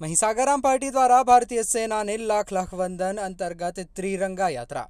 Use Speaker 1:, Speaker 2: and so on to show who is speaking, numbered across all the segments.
Speaker 1: મહીસાગરામ party દ્વારા ભારતીય સેનાને લાખ લાખ વંદન અંતર્ગત ત્રિરંગા યાત્રા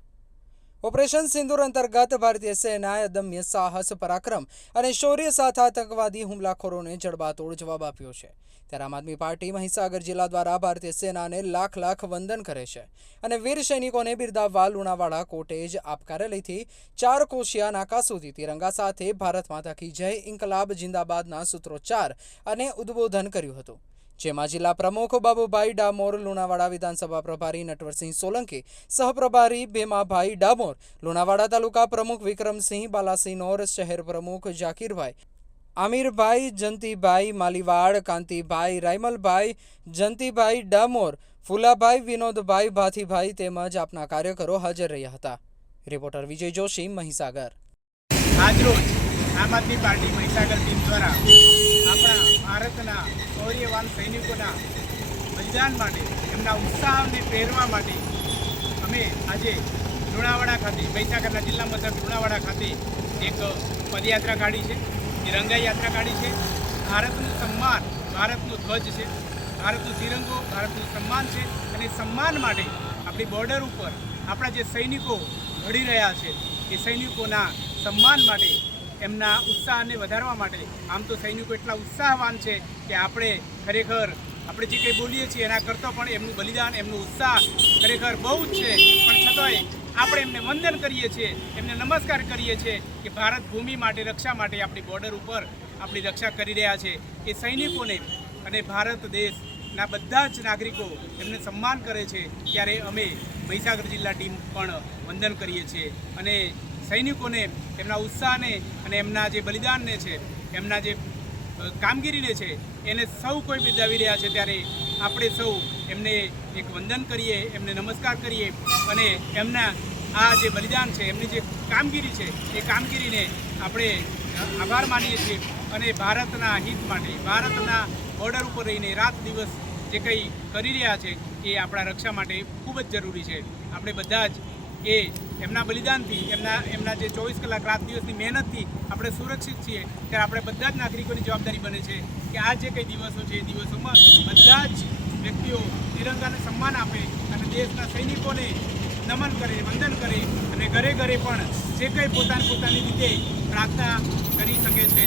Speaker 1: ઓપરેશન સિંદૂર અંતર્ગત ભારતીય સેનાએ અદમ્ય સાહસ પરાક્રમ અને શૌર્ય સાથે આતંકવાદી હુમલાખોરોને જડબાતોડ જવાબ આપ્યો છે ત્યારે આમ આદમી પાર્ટી મહીસાગર જિલ્લા દ્વારા ભારતીય સેનાને લાખ લાખ વંદન કરે છે અને વીર સૈનિકોને બિરદાવવા લુણાવાડા કોટેજ આપકારેલીથી ચાર કોશિયા નાકા સુધી તિરંગા સાથે ભારત માતા કી જય ઇન્કલાબ જિંદાબાદના સૂત્રોચ્ચાર અને ઉદ્બોધન કર્યું હતું જેમાં જિલ્લા પ્રમુખ બાબુભાઈ ડામોર, લુણાવાડા વિધાનસભા પ્રભારી નટવરસિંહ સોલંકી, સહપ્રભારી ભીમાભાઈ ડામોર, લુણાવાડા તાલુકા પ્રમુખ વિક્રમસિંહ બાલાસિનોર, શહેર પ્રમુખ જાકીરભાઈ, આમિરભાઈ, જંતીભાઈ માલીવાડ, કાંતિભાઈ રાયમલભાઈ, જંતીભાઈ ડામોર, ફુલાભાઈ વિનોદભાઈ ભાથીભાઈ તેમજ આપના કાર્યકરો હાજર રહ્યા હતા. રિપોર્ટર વિજય જોશી, મહીસાગર.
Speaker 2: આજરોજ આમ આદમી પાર્ટી મહીસાગર ટીમ દ્વારા આપણા ભારતના શૌર્યવાન સૈનિકોના બલિદાન માટે, એમના ઉત્સાહને પ્રેરવા માટે અમે આજે લુણાવાડા ખાતે, મહીસાગરના જિલ્લા મથક લુણાવાડા ખાતે એક પદયાત્રા કાઢી છે તિરંગા યાત્રા કાઢી છે. ભારતનું સન્માન, ભારતનું ધ્વજ છે. ભારતનો તિરંગો, ભારતનું સન્માન છે. અને સન્માન માટે આપણી બોર્ડર ઉપર આપણા જે સૈનિકો લડી રહ્યા છે, એ સૈનિકોના સન્માન માટે એમના ઉત્સાહને વધારવા માટે. આમ તો સૈનિકો એટલા ઉત્સાહવાન છે કે આપણે ખરેખર, આપણે જે કંઈ બોલીએ છીએ એના કરતાં પણ એમનું બલિદાન, એમનું ઉત્સાહ ખરેખર બહુ જ છે. પણ છતાંય આપણે એમને વંદન કરીએ છીએ, એમને નમસ્કાર કરીએ છીએ કે ભારત ભૂમિ માટે, રક્ષા માટે આપણી બોર્ડર ઉપર આપણી રક્ષા કરી રહ્યા છે એ સૈનિકોને અને ભારત દેશના બધા જ નાગરિકો એમને સન્માન કરે છે. ત્યારે અમે મહીસાગર જિલ્લા ટીમ પણ વંદન કરીએ છીએ. અને સૈનિકોને, એમના ઉત્સાહને અને એમના જે બલિદાનને છે, એમના જે કામગીરીને છે, એને સૌ કોઈ બિરદાવી રહ્યા છે. ત્યારે આપણે સૌ એમને એક વંદન કરીએ, એમને નમસ્કાર કરીએ અને એમના આ જે બલિદાન છે, એમની જે કામગીરી છે, એ કામગીરીને આપણે આભાર માનીએ છીએ અને ભારતના હિત માટે, ભારતના બોર્ડર ઉપર રહીને રાત દિવસ જે કંઈ કરી રહ્યા છે, એ આપણા રક્ષા માટે ખૂબ જ જરૂરી છે. આપણે બધા જ એ એમના બલિદાનથી, એમના એમના જે ચોવીસ કલાક રાત દિવસની મહેનતથી આપણે સુરક્ષિત છીએ, ત્યારે આપણે બધા જ નાગરિકોની જવાબદારી બને છે કે આ જે કંઈ દિવસો છે, એ દિવસોમાં બધા જ વ્યક્તિઓ તિરંગાને સન્માન આપે અને દેશના સૈનિકોને નમન કરે, વંદન કરે અને ઘરે ઘરે પણ જે કંઈ પોતાની પોતાની રીતે પ્રાર્થના કરી શકે છે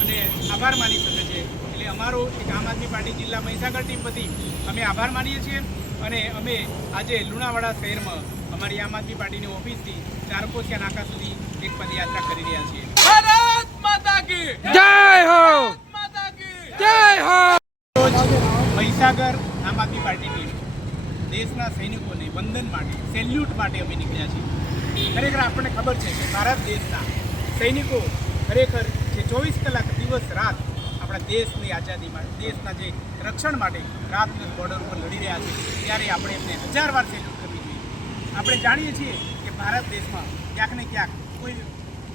Speaker 2: અને આભાર માની શકે છે. એટલે અમારો એક આમ આદમી પાર્ટી જિલ્લા મહીસાગર ટીમ વતી અમે આભાર માનીએ છીએ. અને અમે આજે લુણાવાડા શહેરમાં અમારી આમ આદમી પાર્ટીની ઓફિસથી ચારકોસિયા નાકા સુધી એક પદયાત્રા કરી રહ્યા છીએ. મહીસાગર આમ આદમી પાર્ટીની દેશના સૈનિકોને વંદન માટે સેલ્યુટ માટે અમે નીકળ્યા છીએ. ખરેખર આપણને ખબર છે કે ભારત દેશના સૈનિકો ખરેખર જે ચોવીસ કલાક દિવસ રાત આપણા દેશની આઝાદી માટે, દેશના જે રક્ષણ માટે રાત બોર્ડર ઉપર લડી રહ્યા છે, ત્યારે આપણે એમને હજાર વાર સેલ્યુટ કરવી જોઈએ. આપણે જાણીએ છીએ કે ભારત દેશમાં ક્યાંક ને ક્યાંક કોઈ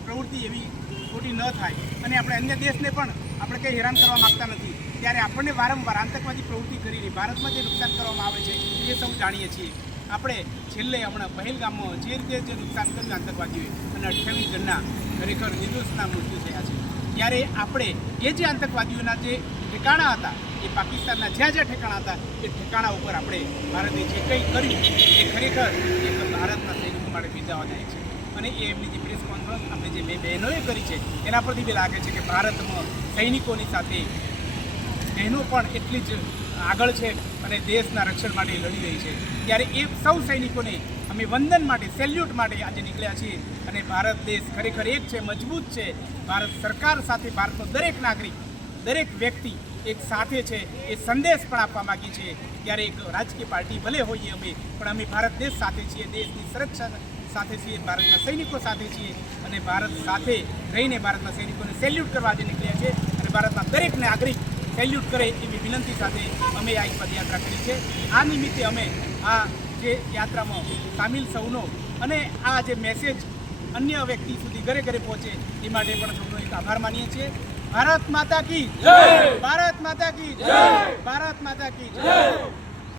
Speaker 2: પ્રવૃત્તિ એવી ખોટી ન થાય અને આપણે અન્ય દેશને પણ આપણે કંઈ હેરાન કરવા માગતા નથી. ત્યારે આપણને વારંવાર આતંકવાદી પ્રવૃત્તિ કરીને ભારતમાં જે નુકસાન કરવામાં આવે છે, એ સૌ જાણીએ છીએ. આપણે છેલ્લે હમણાં પહેલગામમાં જે રીતે જે નુકસાન કર્યું આતંકવાદીઓએ, અને અઠ્યાવીસ જણના ખરેખર નિર્દોષના મૃત્યુ થયા છે. ત્યારે આપણે એ જે આતંકવાદીઓના જે ઠેકાણા હતા, એ પાકિસ્તાનના જ્યાં જ્યાં ઠેકાણા હતા, એ ઠેકાણા ઉપર આપણે ભારતે જે કંઈ કર્યું, એ ખરેખર એક ભારતના સૈનિકો માટે બિરદાવદાયક છે. અને એ એમની જે પ્રેસ કોન્ફરન્સ આપણે જે બે બહેનોએ કરી છે, એના પરથી બી લાગે છે કે ભારતમાં સૈનિકોની સાથે બહેનો પણ એટલી જ આગળ છે અને દેશના રક્ષણ માટે લડી રહી છે. ત્યારે એ સૌ સૈનિકોને અમે વંદન માટે, સેલ્યુટ માટે આજે નીકળ્યા છીએ. અને ભારત દેશ ખરેખર એક છે, મજબૂત છે. ભારત સરકાર સાથે ભારતનો દરેક નાગરિક, દરેક વ્યક્તિ એક સાથે છે, એ સંદેશ પણ આપવા માગીએ છીએ ત્યારે એક રાજકીય પાર્ટી ભલે હોઈએ અમે, પણ અમે ભારત દેશ સાથે છીએ, દેશની સુરક્ષા સાથે છીએ, ભારતના સૈનિકો સાથે છીએ. અને ભારત સાથે રહીને ભારતના સૈનિકોને સેલ્યુટ કરવા આજે નીકળ્યા છે. અને ભારતના દરેક નાગરિક સેલ્યુટ કરે એવી વિનંતી સાથે અમે આ પદયાત્રા કરી છે. આ નિમિત્તે અમે આ જે યાત્રામાં સામેલ સૌનો અને આ જે મેસેજ અન્ય વ્યક્તિ સુધી ઘરે ઘરે પહોંચે એ માટે પણ સૌનો એક આભાર માનીએ છીએ. ભારત માતા કી ભારત માતા કી ભારત માતા કી